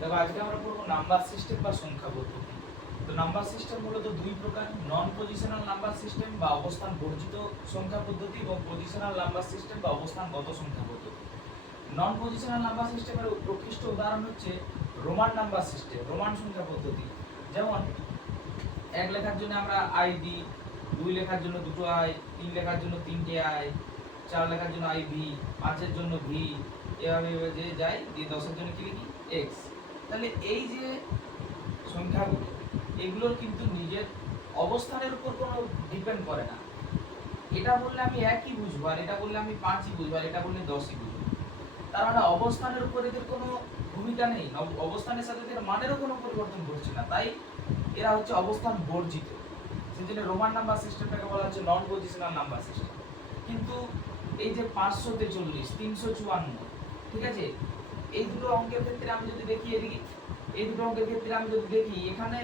দেখো, আজকে আমরা পড়ব নাম্বার সিস্টেম বা সংখ্যা পদ্ধতি তো নাম্বার সিস্টেম মূলত দুই প্রকার নন পজিশনাল নাম্বার সিস্টেম বা অবস্থান বর্জিত সংখ্যা পদ্ধতি এবং পজিশনাল নাম্বার সিস্টেম বা অবস্থানগত সংখ্যা পদ্ধতি। নন পজিশনাল নাম্বার সিস্টেমের প্রকৃষ্ট উদাহরণ হচ্ছে রোমান নাম্বার সিস্টেম রোমান সংখ্যা পদ্ধতি। যেমন, এক লেখার জন্য আমরা আই দিই দুই লেখার জন্য দুটো আই তিন লেখার জন্য তিনটে আই চার লেখার জন্য আই ভি পাঁচের জন্য ভি এভাবে যে যায় দিয়ে দশের জন্য কি লিখি? এক্স তাহলে এই যে সংখ্যাগুলো, এগুলোর কিন্তু নিজের অবস্থানের উপর কোনো ডিপেন্ড করে না। এটা বললে আমি একই বুঝব, আর এটা বললে আমি পাঁচই বুঝব, আর এটা বললে দশই বুঝব। তার মানে অবস্থানের উপর এদের কোনো ভূমিকা নেই অবস্থানের সাথে এদের মানেরও কোনো পরিবর্তন ঘটছে না। তাই এরা হচ্ছে অবস্থান বর্জিত। সেই জন্য রোমান নাম্বার সিস্টেমটাকে বলা হচ্ছে নন পজিশনাল নাম্বার সিস্টেম কিন্তু এই যে পাঁচশো তেচল্লিশ, তিনশো চুয়ান্ন, ঠিক আছে? এই দুটো অঙ্কের ক্ষেত্রে আমি যদি দেখি এদিকে এই দুটো অঙ্কের ক্ষেত্রে আমি যদি দেখি, এখানে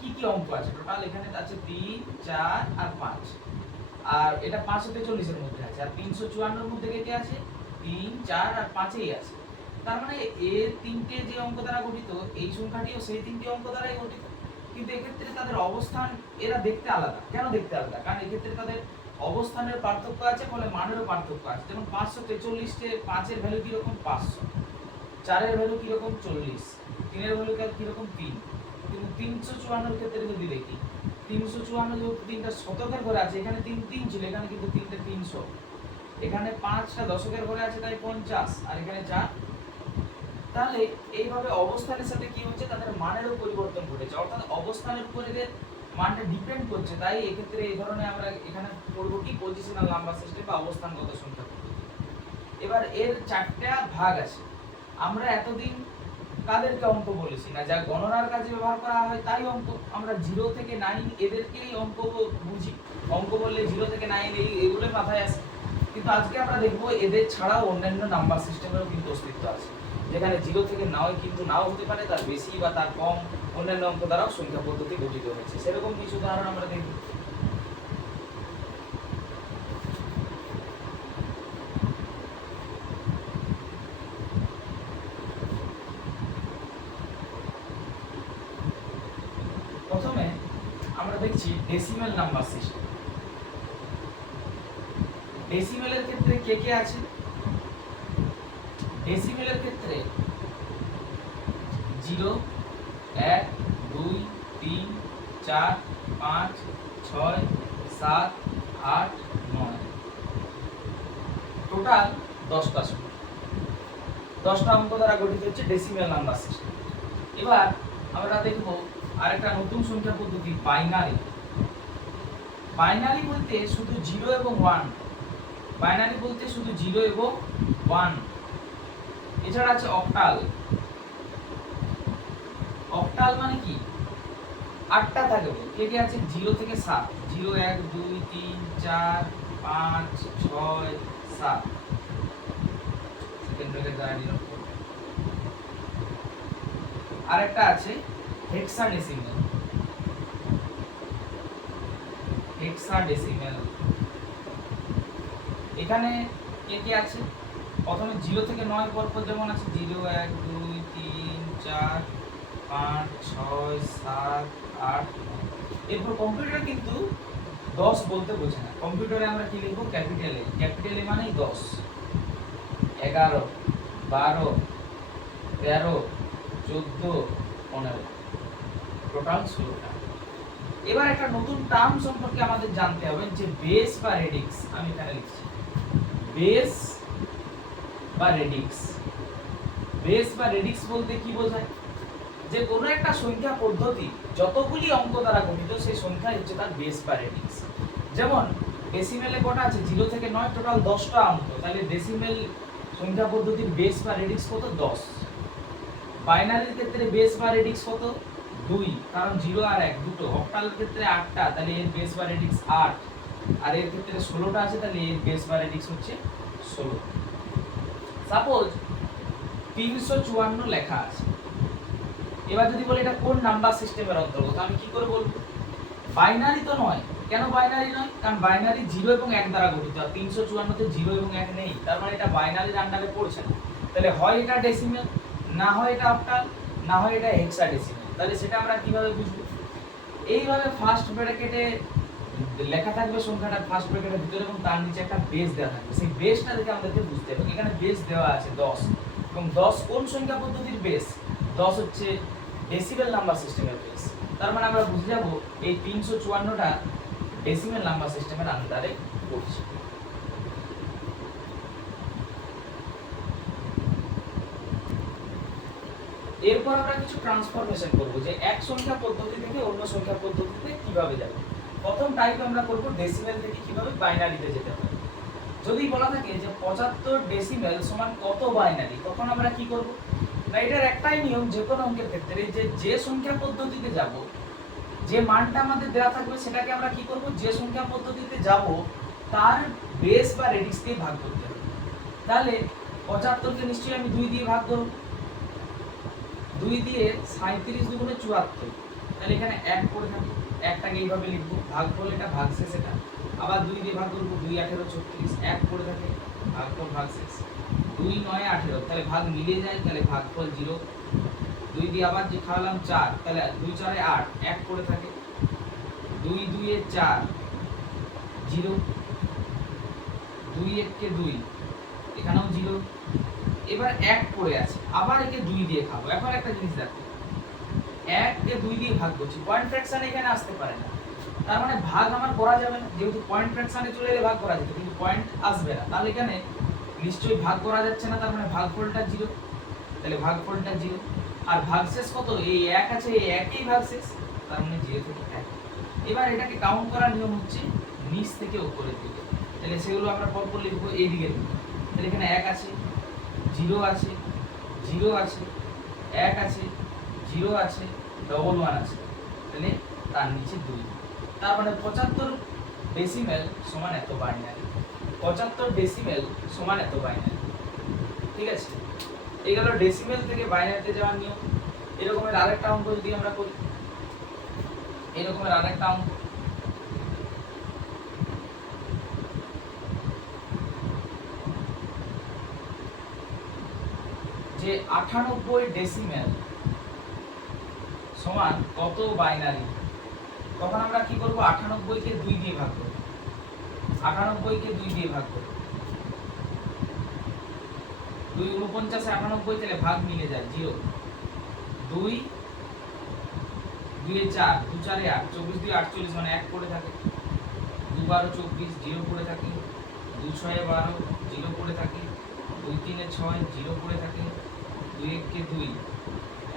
কি কি অঙ্ক আছে? টোটাল এখানে আছে তিন, চার আর পাঁচ। আর এটা পাঁচশো তেচল্লিশের মধ্যে আছে। আর তিনশো চুয়ান্নর মধ্যে কে কে আছে? তিন, চার আর পাঁচেই আছে। তার মানে এর তিনটে যে অঙ্ক দ্বারা গঠিত, এই সংখ্যাটিও সেই তিনটে অঙ্ক দ্বারাই গঠিত। কিন্তু এক্ষেত্রে তাদের অবস্থান এরা দেখতে আলাদা। কেন দেখতে আলাদা? কারণ এক্ষেত্রে তাদের অবস্থানের পার্থক্য আছে, ফলে মানেরও পার্থক্য আছে। যেমন পাঁচশো তেচল্লিশে পাঁচের ভ্যালু কীরকম? পাঁচশো। চারের ভ্যালু কীরকম চল্লিশ? তিনের ভ্যালু কীরকম তিন? কিন্তু তিনশো চুয়ান্নর ক্ষেত্রে যদি দেখি তিনশো চুয়ান্ন যেহেতু তিনটা শতকের ঘরে আছে, এখানে তিন তিন ছিল, এখানে কিন্তু তিনটে তিনশো। এখানে পাঁচটা দশকের ঘরে আছে, তাই পঞ্চাশ। আর এখানে চার। তাহলে এইভাবে অবস্থানের সাথে কি হচ্ছে? তাদের মানেরও পরিবর্তন ঘটেছে। অর্থাৎ অবস্থানের উপর এদের মানটা ডিপেন্ড করছে। তাই এক্ষেত্রে এই ধরনের আমরা এখানে পড়ব কি? পজিশনাল নাম্বার সিস্টেম বা অবস্থানগত সংখ্যা। এবার এর চারটা ভাগ আছে। আমরা এতদিন কাদেরকে অঙ্ক বলেছি না, যা গণনার কাজে ব্যবহার করা হয় তাই অঙ্ক, আমরা জিরো থেকে নাইন এদেরকেই অঙ্ক বুঝি। অঙ্ক বললে জিরো থেকে নাইন এই এগুলোই মাথায় আসে। কিন্তু আজকে আমরা দেখব এদের ছাড়াও অন্যান্য নাম্বার সিস্টেমেরও কিন্তু অস্তিত্ব আছে। যেখানে জিরো থেকে নাও কিন্তু নাও হতে পারে, তার বেশি বা তার কম অন্যান্য অঙ্ক দ্বারাও সংখ্যা পদ্ধতি গঠিত হয়েছে। সেরকম কিছু উদাহরণ আমরা দেখব প্রথমে আমরা দেখছি ডেসিমেল নাম্বার সিস্টেম ডেসিমেলের ক্ষেত্রে কে কে আছে? ডেসিমেলের ক্ষেত্রে জিরো, এক, দুই, তিন, চার, পাঁচ, ছয়, সাত, আট, নয়। টোটাল দশটা সংখ্যা দশটা অঙ্ক দ্বারা গঠিত হচ্ছে ডেসিমেল নাম্বার সিস্টেম এবার আমরা দেখব আরেকটা নতুন সংখ্যা পদ্ধতি বাইনারি বাইনারি বলতে শুধু জিরো এবং ওয়ান বাইনারি বলতে শুধু জিরো এবং ওয়ান এছাড়া আছে অক্টাল অক্টাল মানে কি? আটটা থাকবে। কে কে আছে? জিরো থেকে সাত। জিরো এক, দুই, তিন, চার, পাঁচ, ছয়, সাত। দ্বারা আরেকটা আছে হেক্সাডেসিমেল হেক্সাডেসিমেল এখানে কে কে আছে? প্রথমে জিরো থেকে নয় পরপর যেমন আছে, জিরো, এক, দুই, তিন, চার, পাঁচ, ছয়, সাত, আট। এরপর কম্পিউটার কিন্তু দশ বলতে বোঝে না। কম্পিউটারে আমরা কি লিখব? ক্যাপিটাল ক্যাপিটাল মানেই দশ। এগারো, বারো, তেরো, চোদ্দ, পনেরো। টোটাল ষোলোটা এবার একটা নতুন টার্ম সম্পর্কে আমাদের জানতে হবে, যে বেস বা রেডিক্স আমি এখানে লিখছি। বেস বা রেডিক্স বেস বা রেডিক্স বলতে কি বোঝায়? যে কোনো একটা সংখ্যা পদ্ধতি, যতগুলি অঙ্ক দ্বারা গঠিত, সেই সংখ্যা হচ্ছে তার বেস বা রেডিক্স যেমন ডেসিমেলে কটা আছে? জিরো থেকে নয় টোটাল দশটা অঙ্ক। তাহলে ডেসিমেল সংখ্যা পদ্ধতির বেস বা রেডিক্স কত? দশ। বাইনারির ক্ষেত্রে বেস বা রেডিক্স কত? দুই, কারণ জিরো আর এক দুটো। অক্টাল ক্ষেত্রে আটটা, তাহলে এর বেস বা রেডিক্স আট। আর এর ক্ষেত্রে ষোলোটা আছে, তাহলে এর বেস বা রেডিক্স হচ্ছে ষোলো। সাপোজ তিনশো চুয়ান্ন লেখা আছে। এবার যদি বলি এটা কোন নাম্বার সিস্টেমের অন্তর্গত, আমি কি করে বলব? বাইনারি তো নয়। কেন বাইনারি নয়? কারণ বাইনারি জিরো এবং এক দ্বারা গঠিত, আর তিনশো চুয়ান্নতে জিরো এবং এক নেই। তার মানে এটা বাইনারির আন্ডারে পড়ছে না। তাহলে হয় এটা ডেসিমেল না হয় এটা অক্টাল না হয় এটা হেক্সা হেক্সাডেসিমাল তাহলে সেটা আমরা কীভাবে বুঝব? এইভাবে ফার্স্ট ব্র্যাকেটে লেখা থাকবে সংখ্যাটা ফার্স্ট ব্র্যাকেটের ভিতরে এবং তার নিচে একটা বেস দেওয়া থাকবে। সেই বেসটা দেখে আমাদেরকে বুঝতে হবে। এখানে বেস দেওয়া আছে দশ। এবং দশ কোন সংখ্যা পদ্ধতির বেস দশ হচ্ছে ডেসিবেল নাম্বার সিস্টেমের বেস তার মানে আমরা বুঝে যাব এই তিনশো চুয়ান্নটা ডেসিমেল নাম্বার সিস্টেমের আন্ডারে পড়ছে। এরপর আমরা কিছু ট্রান্সফরমেশন করব, যে এক সংখ্যা পদ্ধতি থেকে অন্য সংখ্যা পদ্ধতিতে কীভাবে যাবে। প্রথম টাইপ আমরা করব ডেসিমেল থেকে কীভাবে বাইনারিতে যেতে হয়। যদি বলা থাকে যে পঁচাত্তর ডেসিমেল সমান কত বাইনারি তখন আমরা কি করব? না এটার একটাই নিয়ম যে কোনো অঙ্কের ক্ষেত্রে যে যে সংখ্যা পদ্ধতিতে যাব, যে মানটা আমাদের দেওয়া থাকবে সেটাকে আমরা কি করব? যে সংখ্যা পদ্ধতিতে যাব, তার বেস বা রেডিক্স দিয়ে ভাগ করতে হবে। তাহলে পঁচাত্তরকে নিশ্চয়ই আমি দুই দিয়ে ভাগ করব। দুই দিয়ে সাঁত্রিশ দুগুণে চুয়াত্তর। তাহলে এখানে এক করে থাকি, একটাকে এইভাবে লিখব, ভাগ করলে এটা ভাগ শেষ এটা। আবার দুই দিয়ে ভাগ করব, দুই আঠেরো ছত্রিশ, এক করে থাকে, ভাগ ফল ভাগ শেষ দুই নয় আঠেরো, তাহলে ভাগ মিলে যায়, তাহলে ভাগ ফল জিরো। দুই দিয়ে আবার যে খাওয়ালাম চার, তাহলে দুই চারে আট, এক করে থাকে। দুই দুইয়ে চার, জিরো। দুই এককে দুই, এখানেও জিরো। এবার এক পড়ে আছে, আবার একে দুই দিয়ে খাব। এখন একটা জিনিস দেখো এক কে দুই দিয়ে ভাগ করছি পয়েন্ট ফ্র্যাকশন এখানে আসতে পারে না। তার মানে ভাগ আমার করা যাবে না, যেহেতু পয়েন্ট ফ্র্যাকশনে চলে এলে ভাগ করা যেত, কিন্তু পয়েন্ট আসবে না। তাহলে এখানে নিশ্চয়ই ভাগ করা যাচ্ছে না, তার মানে ভাগফলটা জিরো তাহলে ভাগফলটা জিরো আর ভাগশেষ কত? এই এক আছে, এই একই ভাগশেষ, তার মানে জিরো থেকে এক। এবার এটাকে কাউন্ট করার নিয়ম হচ্ছে নিচ থেকে উপরের দিকে। তাহলে সেগুলো আমরা পরপর লিখব, এই দিকে। তাহলে এখানে এক আছে জিরো আছে জিরো আছে, এক আছে, জিরো আছে ডবল ওয়ান আছে। তাহলে তার নিচে দুই। তার মানে পঁচাত্তর ডেসিমেল সমান এত বাইনারি পঁচাত্তর ডেসিমেল সমান এত বাইনারি ঠিক আছে? এই গেল ডেসিমেল থেকে বাইনারিতে যাওয়ার নিয়ম। এরকমের আরেকটা অঙ্ক যদি আমরা করি, এরকমের আরেকটা অঙ্ক। যে আটানব্বই ডেসিমেল সমান কত বাইনারি তখন আমরা কি করব? আটানব্বইকে দুই দিয়ে ভাগ করব। আটানব্বইকে দুই দিয়ে ভাগ করব। দুই উনপঞ্চাশে আটানব্বই তাহলে ভাগ মিলে যায় জিরো। দুই দুয়ে চার, দু চারে আট, চব্বিশ দুই আটচল্লিশ মানে এক করে থাকে। দু বারো, চব্বিশ, জিরো করে থাকে। দু ছয়ে বারো, জিরো করে থাকে। দুই তিনে ছয়, জিরো করে থাকে। দুই এককে দুই,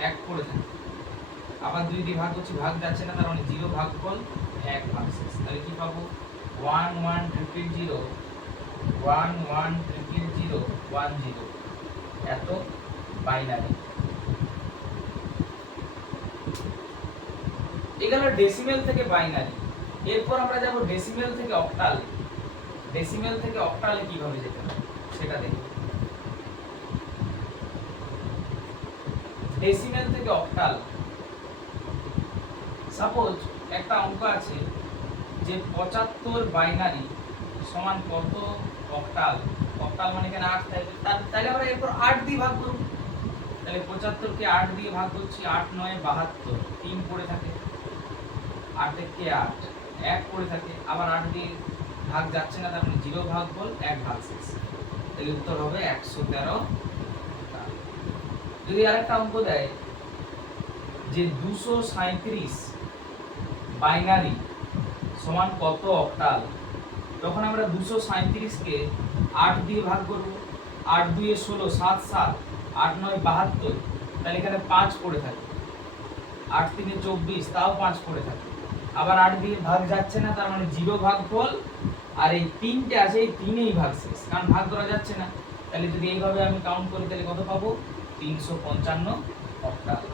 এক করে থাকে আবার দুই দিয়ে ভাগ করছি, ভাগ যাচ্ছে না, তার মানে জিরো ভাগ ফল এক ভাগ শেষ তাহলে কি পাবো? One one triple zero one one triple zero one zero এত বাইনারি এগুলো ডেসিমেল থেকে বাইনারি এরপর আমরা যাব ডেসিমেল থেকে অক্টাল ডেসিমেল থেকে অক্টালে কীভাবে যেতে হবে সেটা দেখব। ডেসিমেল থেকে অক্টাল সাপোজ একটা অঙ্ক আছে যে পঁচাত্তর বাইনারি সমান কত অক্টাল অক্টাল মানে এখানে আট তাহলে আমরা এরপর আট দিয়ে ভাগ করব। তাহলে পঁচাত্তরকে আট দিয়ে ভাগ করছি, আট, নয়, বাহাত্তর। তিন পড়ে থাকে আট একে আট। এক পড়ে থাকে, আবার আট দিয়ে ভাগ যাচ্ছে না, তার মানে জিরো ভাগ বল এক ভাগ শেষ তাহলে উত্তর হবে একশো তেরো যদি আরেকটা অঙ্ক দেয় যে দুশো সাঁত্রিশ বাইনারি সমান কত অক্টাল? তখন আমরা দুশো সাঁত্রিশকে আট দিয়ে ভাগ করব। আট দুয়ে ষোলো, সাত সাত, আট নয়, বাহাত্তর। তাহলে এখানে পাঁচ পড়ে থাকে। আট তিনে চব্বিশ, তাও পাঁচ পড়ে থাকে। আবার আট দিয়ে ভাগ যাচ্ছে না, তার মানে জিরো ভাগ ফল আর এই তিনটে আছে, এই তিনেই ভাগ শেষ। কারণ ভাগ করা যাচ্ছে না। তাহলে যদি এইভাবে আমি কাউন্ট করি, তাহলে কত পাবো? তিনশো পঞ্চান্ন অক্টাল